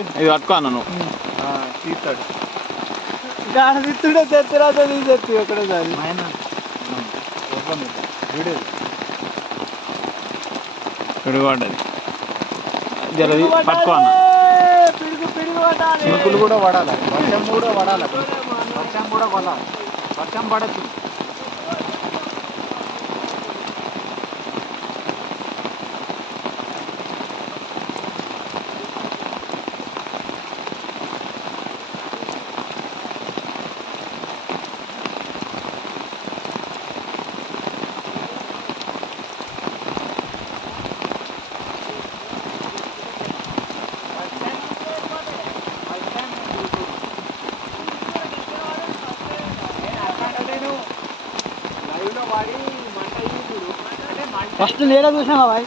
ఇది పట్టుకో అన్న నువ్వు. తీస్తాడు గాడ తిత్తుడే తెత్తిరాతో తీసేత్తి ఒకటేసారి పిడుగుపడ్డది జరది పట్టుకో అన్న. పిడుగు పిడుగు పడాలి, చినుకులు కూడా పడాలి, వర్షం కూడా పడాలి, వర్షం కూడా పడాలి, వర్షం పడచ్చు. ఫస్ట్ నేనే చూసావా బాయ్?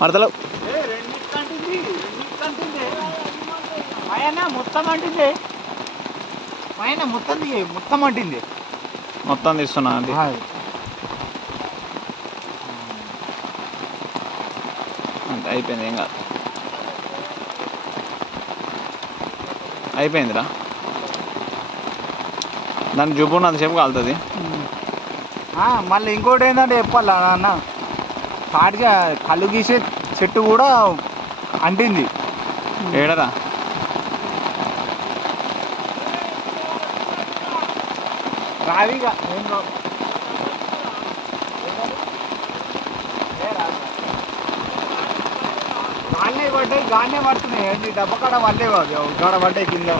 మరతలు మొత్తం అంటింది, మొత్తం మొత్తం అంటింది, మొత్తం తీస్తున్నా అండి. అంటే అయిపోయింది, ఏం కాదు, అయిపోయిందిరా. దాన్ని చూపున్న అంతసేపు కాలుతుంది. మళ్ళీ ఇంకోటి ఏంటంటే చెప్పాలా అన్న, తాటిగా కళ్ళు గీసే చెట్టు కూడా అంటింది. ఏడరా రావిగా గానే పడ్డాయి, గానే పడుతున్నాయి. డబ్బా కాడ పడలేవు, అవి కాడ పడ్డాయి కింద.